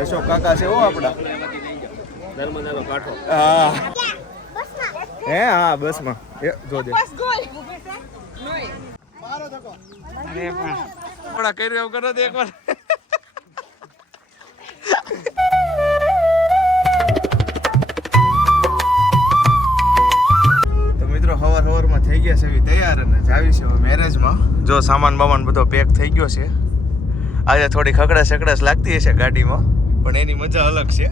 અશોક કાકા છે હો કાંઠો હા. હે બસમાં. એ, જોજે. થોડા કર્યું એવું કરો તો એકવાર હવાર હવારમાં થઈ ગયા છે, એવી તૈયાર અને જાવી છે મેરેજમાં. જો સામાન બામાન બધો પેક થઈ ગયો છે. આજે થોડી ખકડાશ ખકડાશ લાગતી હશે ગાડીમાં. પણ એની મજા અલગ છે.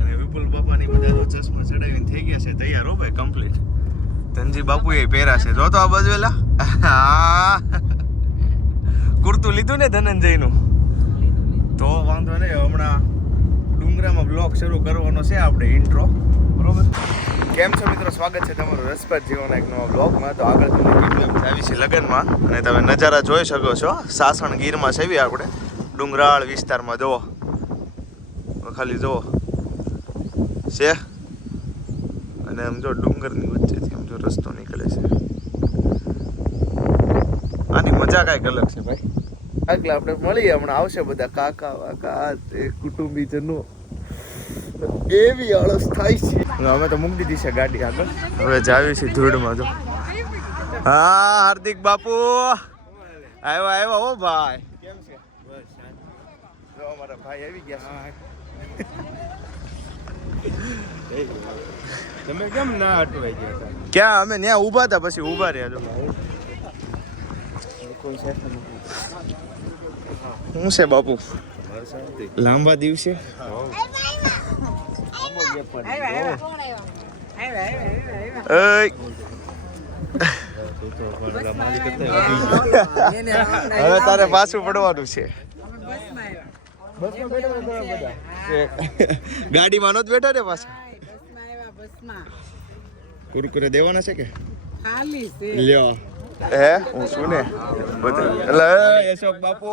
અને વિપુલ બાપાની બધા તો ચશ્મા ચડાવીને થઈ ગયા છે, તૈયાર હો ભાઈ કમ્પ્લીટ ધનજી બાપુ એ પહેરા છે. જો તો આ બાજુ એલા? હા. કુર્તું લીધું ને ધનંજયનું? તો વાંધો નહીં, હમણાં ડુંગરામાં બ્લોગ શરૂ કરવાનો છે આપણે ઇન્ટ્રો બરોબર? કેમ છો મિત્રો? સ્વાગત છે તમારું રસપ્રદ જીવન એક નવા બ્લોગમાં તો આગળ તમને કીધું આવી છે લગ્નમાં. અને તમે નજારા જોઈ શકો છો. સાસણ ગીરમાં છે આપણે. ડુંગરાળ વિસ્તારમાં જુઓ. ખાલી જુઓ. છે? અને આમ જો ડુંગરની વચ્ચેથી આમ જો રસ્તો નીકળે છે. આની મજા કાંઈક અલગ છે ભાઈ. આગલા આપણે મળીએ. હમણાં આવશે બધા કાકા વાકા તે કુટુંબીજનો. એવી આળસ થાય છે. અમે તો મૂકી દીધી છે ગાડી આગળ. હવે જાવી છે ધૂળમાં જો. હા હાર્દિક બાપુ. આવ્યો આવ્યો હો ભાઈ. કેમ છે? જો અમારા ભાઈ આવી ગયા તમે કેમ ના અટવાઈ ગયા ક્યાં? અમે ત્યાં ઊભા હતા પછી ઊભા રહ્યા જો શું છે બાપુ? લાંબા દિવસે? હવે તારે પાછું પડવાનું છે. ગાડીમાં નો જ બેઠા રે પાછા? કુરકુરે દેવાના છે કે? લ્યો. હે? હું શું ને? બધું. એટલે યશોક બાપુ.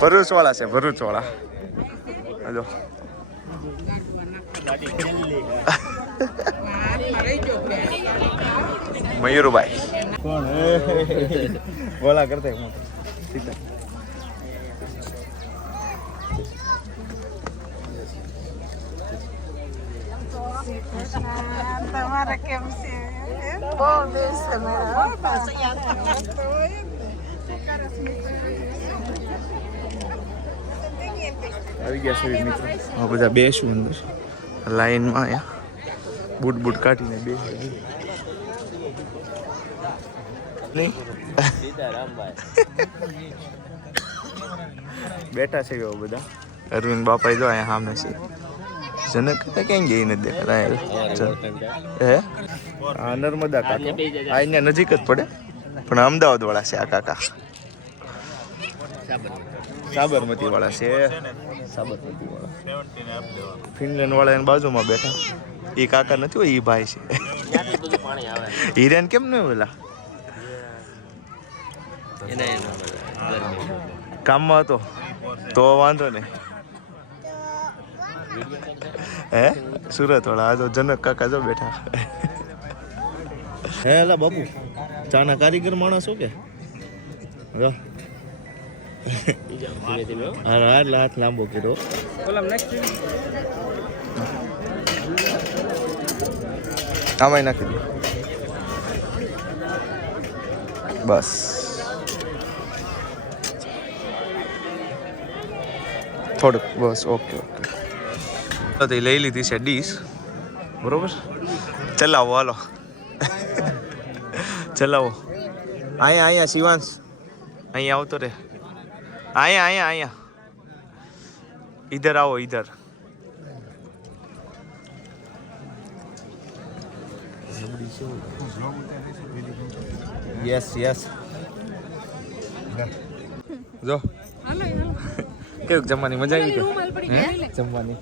ભરૂચ વાળા છે ભરૂચ વાળા હજો મયુરભાઈ કોણ બોલા કરતા મોટો સીધા તમારે કેમ છે બહુ દિવસ આવી ગયા છે મિત્રો હવે બધા બેસું અંદર લાઈનમાં અહીંયા બૂટ બૂટ કાઢીને બે બેઠા છે એવો બધા. અરવિંદ બાપા જો અહીંયા સામે છે. જનક ક્યાંય ક્યાં ગઈ નથી દેખાતા. હે? આ નર્મદા કાકા. અહીંયા નજીક જ પડે. પણ અમદાવાદ વાળા છે આ કાકા. સાબરમતી વાળા છે. સાબરમતી વાળા ફિનલેન્ડ વાળા એની બાજુમાં બેઠા. એ કાકા નથી હોય એ ભાઈ છે. હિરેન કેમ નહીં ઓલા? કામમાં હતો. તો વાંધો નહીં. હે? સુરત વાળા આ તો જનક કાકા જો બેઠા. હે એલા બાપુ, ચાના કારીગર માણસ શું કે? જો ધીમે ધીમે હો. હા હા એટલે હાથ લાંબો કર્યો આમાંય નાખી દો બસ થોડુંક બસ ઓકે ઓકે તો તે લઈ લીધી છે ડીશ બરોબર ચલાવો હાલો ચલાવો અહીંયા અહીંયા શિવાંશ અહીંયા આવતો રે અહીંયા અહીંયા અહીંયા. ઇધર આવો ઇધર યસ યસ જો. કેવું જમવાની મજા આવી કે જમવાની.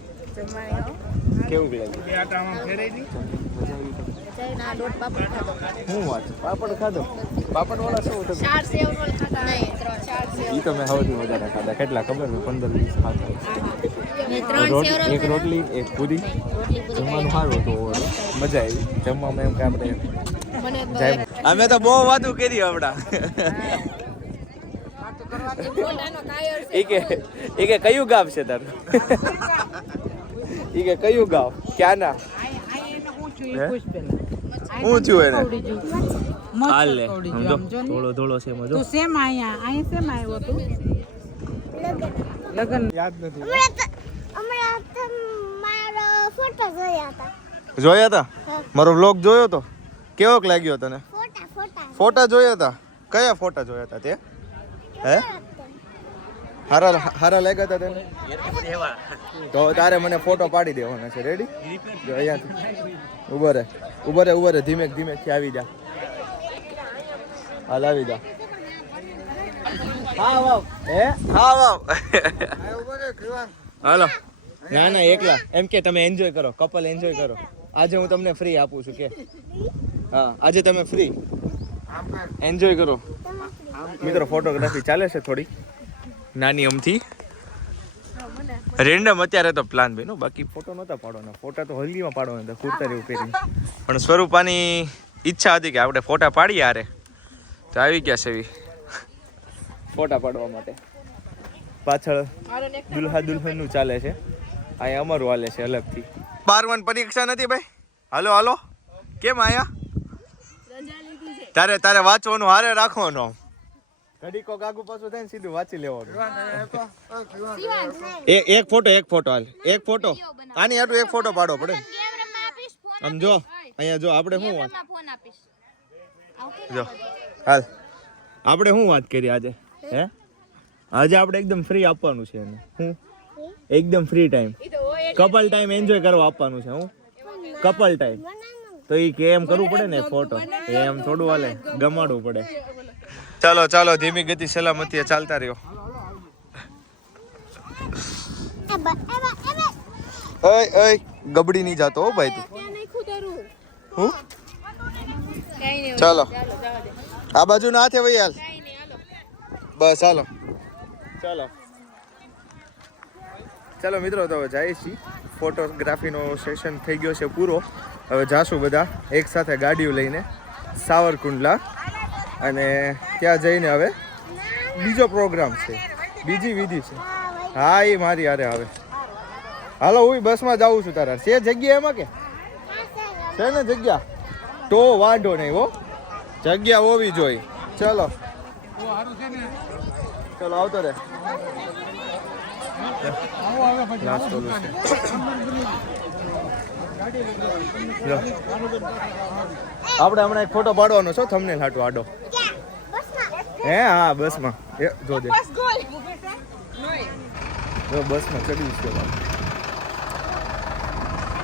કેવું લાગ્યું? પાપડ ખાધો હું વાત? પાપડ ખાધો? પાપડ વાળા શું ઈ તો મેં સૌથી વધારે ખાધા. કેટલા ખબર? મેં પંદર વીસ ખાધા. મેં ત્રણ સેવ રોટ- રોલ એક રોટલી એક પૂરી. જમવાનું સારું હતું. મજા આવી. જમવામાં એમ કે આપણે અમે તો બહુ વાતું કરી હમણાં. પોતાનો ઈ કે ઈ કે કયું ગામ છે તારું? ઈ કે કયું ગામ? ક્યાં ના હું છું એને? હાલ લે સમજો? થોડો થોડો છે મજો તું સેમ આયા? અહીં સેમ આવ્યો તું? લગન. યાદ નથી. હમણાં તો મારો ફોટો જોયા હતા. જોયા હતા? મારો વ્લોગ જોયો તો? કેવોક લાગ્યો તને? ફોટા ફોટા. ફોટા જોયા હતા? કયા ફોટા જોયા હતા તે? હે? હારા હારા લાગ્યા હતા તને? તો તારે મને ફોટો પાડી દેવાનો છે રેડી જો ઊભો રે ઊભો રે ઊભો રે ધીમે ધીમે થી આવી જા. હાલ આવી જા હા વાવ. હે? હાવ વાવ. હાલો. ના ના એકલા. એમ કે તમે એન્જોય કરો કપલ એન્જોય કરો. આજે હું તમને ફ્રી આપું છું કે. હા આજે તમે ફ્રી એન્જોય કરો. મિત્રો ફોટોગ્રાફી ચાલે છે થોડી. નાની અમથી. રેન્ડમ અત્યારે તો પ્લાન બેનો બાકી ફોટો નહોતા પાડવાના. ફોટા તો હલ્દીમાં પાડવાના હતા કુર્તા જેવું પહેરી પણ સ્વરૂપાની ઈચ્છા હતી કે આપણે ફોટા પાડીએ આરે તો આવી ગયા છે એવી ફોટા પાડવા માટે. પાછળ દુલ્હા દુલ્હનનું ચાલે છે. અહીંયા અમારું હાલે છે અલગથી. બારવન પરીક્ષા નથી ભાઈ? હાલો હાલો. કેમ આયા? તારે તારે વાંચવાનું હારે રાખવાનું આમ. ઘડીક કોક પાછું થાય ને સીધું વાંચી લેવાનું. એક એક ફોટો એક ફોટો હાલ. એક ફોટો. આની હાટું એક ફોટો પાડવો પડે. ફોન આમ જો અહીંયા જો આપણે શું વાત જો. હાલ. આપણે શું વાત કરી આજે? હે? આજે આપણે એકદમ ફ્રી આપવાનું છે એને. હું? એકદમ free time couple time enjoy કરવા આપવાનું છે હું? કપલ ટાઈમ તો એ કે એમ કરવું પડે ને ફોટો એમ થોડું હાલે ગમાડવું પડે. ચાલો ચાલો ધીમી ગતિ સલામતી ચાલતા રહ્યો. ઓય ઓય ગબડી નહીં જાતો હો ભાઈ તું. હું? ચાલો. આ બાજુ ના હાથે ભાઈ હાલ. બસ ચાલો ચાલો. ચાલો મિત્રો તો હવે જઈએ છીએ. ફોટોગ્રાફીનો સેશન થઈ ગયો છે પૂરો. હવે જાશું બધા એક સાથે ગાડીઓ લઈને સાવરકુંડલા. અને ત્યાં જઈને હવે બીજો પ્રોગ્રામ છે. બીજી વિધિ છે. હા એ મારી હારે આવે. હાલો હું બસમાં જાઉં છું તારા. છે જગ્યા એમાં કે? છે ને જગ્યા? તો વાંધો નહીં હો. જગ્યા હોવી જોઈએ. ચલો. ચલો આવતો રે. આપણે હમણાં એક ફોટો પાડવાનો છો થમને લાટો આડો. હે હા બસમાં. એ જો દે. બસમાં ચડ્યું છે.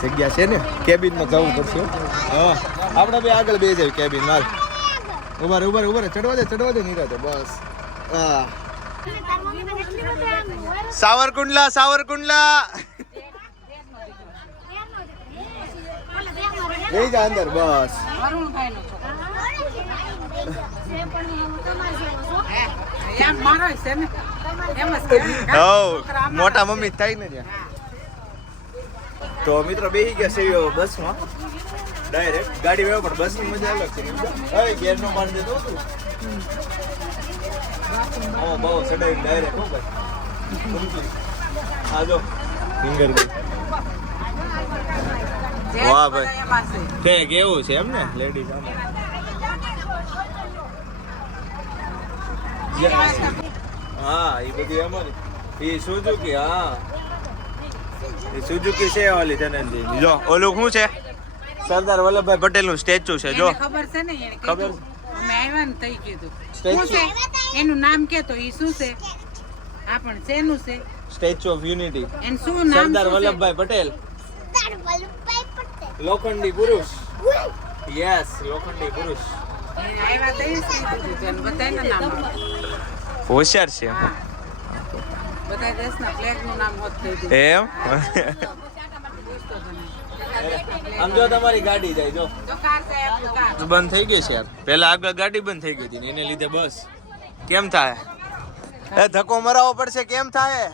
જગ્યા છે ને કેબિનમાં જવું પડશે. હા આપણે બે આગળ બે જાય કેબિનમાં ઊભા ઊભા ઊભા ચડવા દે ચડવા દે નિરાતે બસ. હા. સાવરકુંડલા સાવરકુંડલા. લઈ જા અંદર બસ. મોટા મમ્મી થાય ને ત્યાં. તો મિત્રો બેસી ગયા છે બસમાં. ડાયરેક્ટ ગાડી વેવા પણ બસની મજા અલગ છે હવે ગેર નો મારી દેતો તું ઓ બહુ સડાઈ ડાયરેક્ટ હો ભાઈ. આ જો. ફિંગર વાહ ભાઈ. એમાં તે કેવું છે એમ ને લેડીઝ હા એ બધી અમારી એ સુઝુકી હા. એ સુઝુકી છે ઓલી ધનંજી જો ઓલું શું છે? સરદાર વલ્લભભાઈ પટેલનું સ્ટેચ્યુ છે જો. ખબર છે ને એને ખબર? અમે આવ્યા ને તઈ કીધું. શું છે? એનું નામ કે તો ઈ શું છે? આ પણ શેનું છે? સ્ટેચ્યુ ઓફ યુનિટી એન શું નામ સરદાર વલ્લભભાઈ પટેલ. સરદાર વલ્લભભાઈ પટેલ. લોખંડી પુરુષ. યસ લોખંડી પુરુષ. એ આવ્યા તઈ જ કીધું એને બધાયના નામ હોશિયાર છે. હા બધા દેશના ફ્લેગનું નામ હોત થઈ ગયું એમ? આમ જો તમારી ગાડી જાય જો. તો કાર છે આપણું કાર બંધ થઈ ગઈ છે યાર. પહેલા આગળ ગાડી બંધ થઈ ગઈ હતી એને લીધે બસ. કેમ થાય? એ ધક્કો મરાવો પડશે કેમ થાય?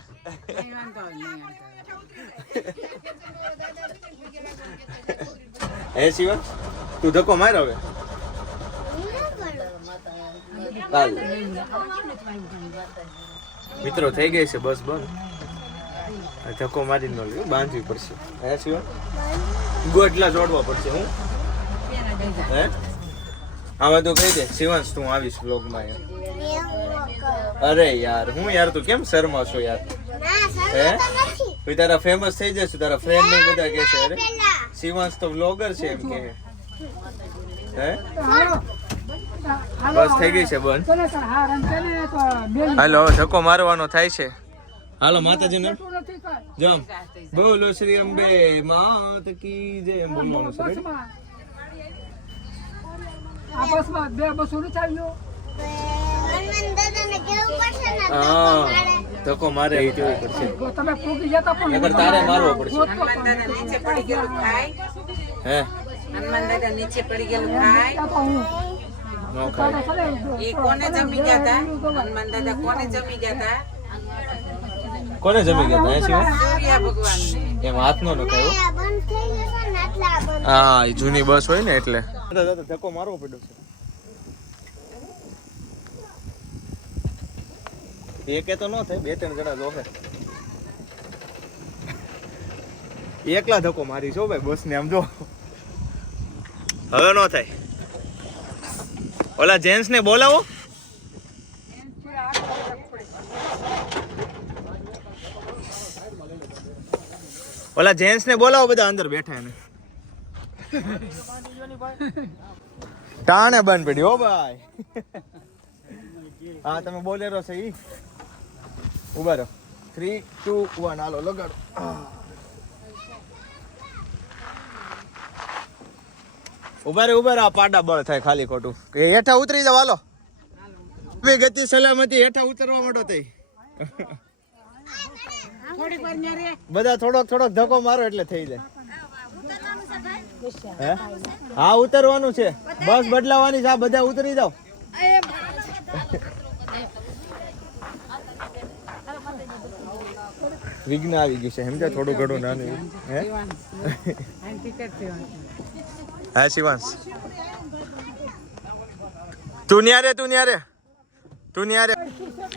એ શિવન તું ધક્કો માર હવે? ચાલ. મિત્રો, થઈ ગઈ છે, બસ બંધ. ધક્કો મારી ન લ્યો, બાંધવી પડશે. હે શિવન ગોટલા જોડવા પડશે, હું? હે? આમાં તો કહી દે, શિવાંશ, તું આવીશ વ્લોગમાં યાર અરે યાર, હું યાર, તું કેમ શર્મા છો યાર? હે? તારા ફેમસ થઈ જશે તારા ફ્રેન્ડ ને બધા કહે છે અરે, શિવાંશ તો વ્લોગર છે એમ કે હે? બસ થઈ ગઈ છે બંધ. હાલો ધક્કો મારવાનો થાય છે. હાલો માતાજીને. જમ. બોલો શ્રી અંબે માત કી જય એમ બોલવાનું છે આ બસમાં બે બસો નથી આવ્યો હા ધક્કો મારે જોવું પડશે. તમે પૂગી જતા પણ નકર તારે મારવો પડશે. હનુમાન દાદા નીચે પડી ગયેલું ખાય હે? હનુમાન દાદા નીચે પડી ગયેલું ખાય નો ખાય એ કોને જમી ગયા હતા હનુમાન દાદા કોને જમી ગયા હતા કોને જમી ગયા હે સૂર્ય ભગવાનને. એમ હાથ નો નખાયો હા. એ જૂની બસ હોય ને એટલે. ધક્કો મારવો પડ્યો છે. એકે તો ન થાય બે ત્રણ જણા જોહે એકલા ધક્કો મારી છો ભાઈ બસ ને આમ જો. હવે નો થાય. ઓલા જેન્ટ્સ ને બોલાવો. ઓલા જેન્ટ્સ ને બોલાવો બધા અંદર બેઠા એને. ટાણે બંધ પડી, હો ભાઈ. હા, તમે બોલેરો છે ઈ. ઊભા રહો. થ્રી ટુ વન હાલો, લગાડો. ઊભા રે ઊભા રે આ પાડા બળ થાય ખાલી ખોટું. કે હેઠા ઉતરી જાવ હાલો. બે ગતિ સલામતી હેઠા ઉતરવા માંડો રે. બધા થોડોક થોડોક ધક્કો મારો એટલે થઈ જાય. હે? હા ઉતરવાનું છે. બસ બદલાવાની છે આ બધા ઉતરી જાવ વિઘ્ન આવી ગયું છે. સમજ્યા થોડું ઘણું નાનું. હે? હા શિવાંશ. તું ન્યારે તું ન્યારે તું ન્યારે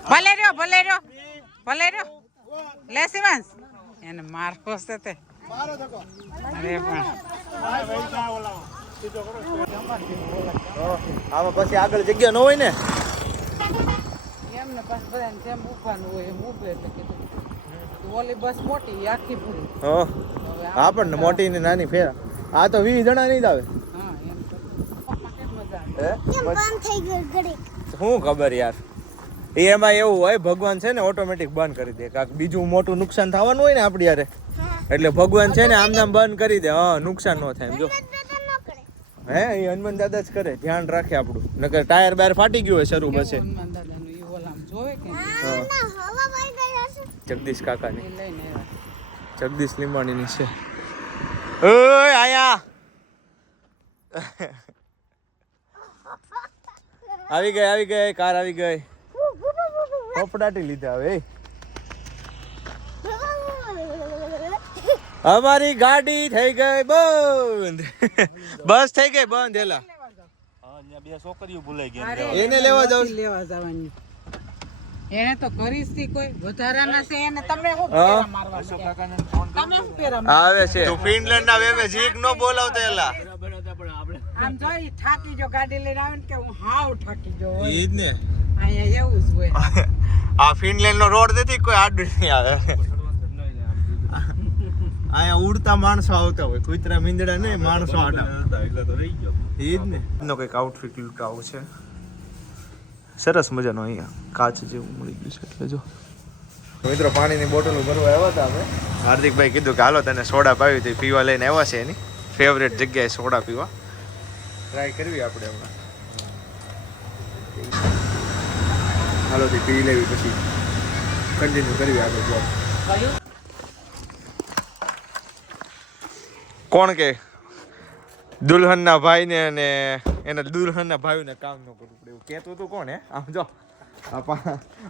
ભલે રહ્યો ભલે રહ્યો ભલે રહ્યો. લે શિવાંશ. એને મારવો છે તે. અરે પણ. આમાં પછી આગળ જગ્યા ન હોય ને. એમને પાછું બધાને જેમ ઊભવાનું હોય એમ ઊભે એટલે કીધું. ઓલી બસ મોટી આખી પૂરી. હા. પણ મોટી ને નાની ફેર. આ તો વીસ જણા નહીં જ આવે. હા હે? શું ખબર યાર? એ એમાં એવું હોય ભગવાન છે ને ઓટોમેટિક બંધ કરી દે. કાંક બીજું મોટું નુકસાન થવાનું હોય ને આપણી યારે એટલે ભગવાન છે ને આમ નામ બંધ કરી દે. હા નુકસાન ન થાય જો. દાદા ન કરે. હે એ હનુમાન દાદા જ કરે. ધ્યાન રાખે આપણું. નકર ટાયર બાયર ફાટી ગયું હોય શરૂ બસે હનુમાન દાદાનું ઈ ઓલામ જોવે કે નહીં? હા ના હવા વહી ગઈ હશે. જગદીશ કાકાની. એ જગદીશ લીંબાણીની છે. ઓય આયા આવી ગઈ આવી ગઈ કાર આવી ગઈ ફફડાટી લીધા હવે. અમારી ગાડી થઈ ગઈ બંધ. બસ થઈ ગઈ બંધ એલા અરે, એને લેવા જાવ. લેવા જવાની. એને તો કરીશથી કોઈ વધારાના છે એને તમે શું ફેરા મારવા માંડ્યા? તમે શું ફેરા આવે છે. તું ફિનલેન્ડ ના વેવે જીક નો બોલાવતો એલા. આમ જોઈ થાકી જો ગાડી લઈને આવે કે હું હાવ થાકી જો ઈ જ ને. અહીંયા એવું જ હોય. આ ફિનલેન્ડ નો રોડ નથી કોઈ આડું નહીં આવે? અહીંયા ઉડતા માણસો આવતા હોય કુતરા મીંદડા ને માણસો આડા. એ જ ને. નો કંઈક આઉટફિટ લૂંટાવું છે. સરસ મજાનો અહીંયા કાચ જેવું મળી ગયું છે એટલે જો. મિત્રો, પાણીની બોટલો ભરવા આવ્યા હતા અમે હાર્દિકભાઈ કીધું કે હાલો તને સોડા પાવી હતી, પીવા લઈને આવ્યા છે એની. ફેવરેટ જગ્યાએ સોડા પીવા. ટ્રાય કરવી આપણે હમણાં. હાલો તે પી લેવી પછી કન્ટિન્યુ કરવી આગળ જોબ કોણ કે? દુલ્હનના ભાઈને અને એના દુલ્હનના ભાઈને કામ ન કરવું પડે એવું કહેતું હતું કોણ હે? આમ જો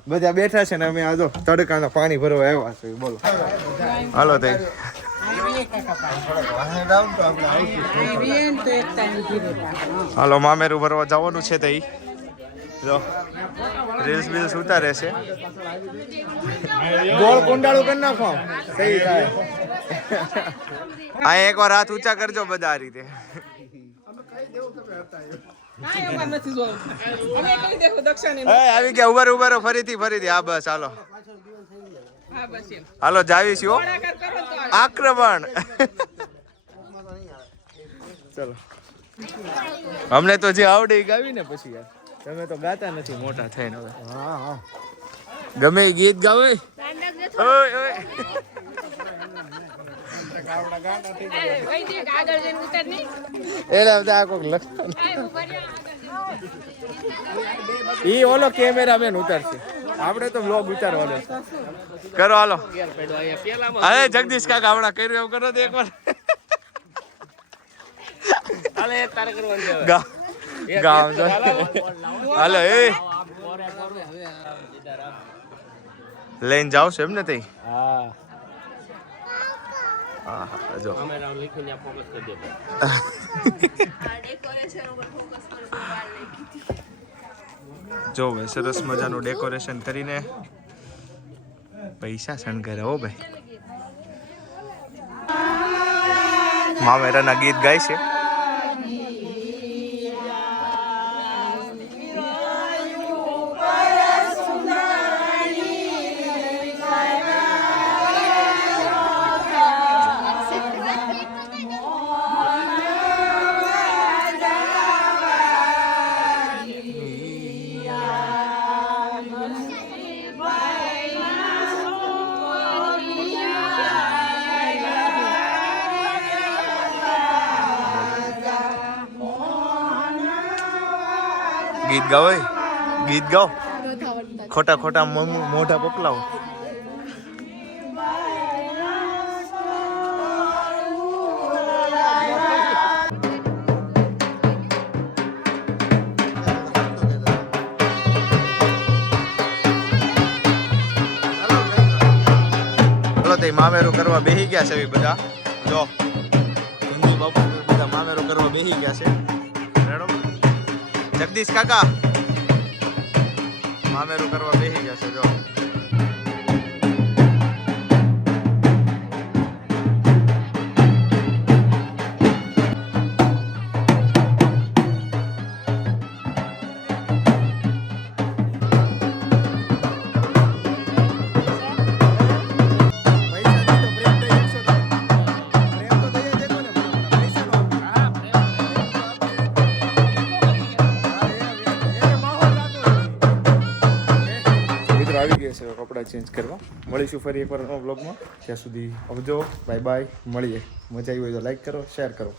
બધા બેઠા છે ને અમે આ જો તડકાના પાણી ભરવા આવ્યા છે બોલો. હાલો તઈ હાલો મામેરું ભરવા જવાનું છે તઈ જો રીલ્સ બીલ્સ ઉતારે છે. ગોળ કુંડાળું કરી નાખો. સહી થાય આ એકવાર હાથ ઊંચા કરજો બધા આ રીતે. આવી ગયા ફરીથી ફરીથી. હા, બસ, હાલો. હાલો, જાવી હો. આક્રમણ. ચલો. અમને તો જે આવડે એ ગાવી ને પછી યાર. તમે તો ગાતા નથી મોટા થઈને હવે. ગમે ગીત ગાવે. ઓય ઓય. એટલે બધા આ કોક ઈ ઓલો કેમેરામેન ઉતારશે. આપણે તો બ્લોગ ઉતારવાનો કરો હાલો. અરે જગદીશ કાકા હમણાં કર્યું એવું કરો તો એકવાર. ગામ જો હાલો એ. લઈને જાવ છે એમ ને તઈ? હા. હા હા જો લીખીને ફોકસ જો ભાઈ સરસ મજાનું ડેકોરેશન કરીને પૈસા શણગારે હો ભાઈ. મામેરાના ગીત ગાય છે. ગીત ગાઓ ગીત ગાઓ. ખોટા ખોટા મોઢા પકલાવો તે મામેરું કરવા બેહી ગયા છે બધા. જો બાપુ બધા મામેરો કરવા બેહી ગયા છે. જગદીશ કાકા. મામેરું કરવા બેસી જશે જો. કપડાં ચેન્જ કરવા. મળીશું ફરી એકવાર નવા બ્લોગમાં ત્યાં સુધી આવજો બાય બાય મળીએ. મજા આવી હોય તો લાઈક કરો શેર કરો.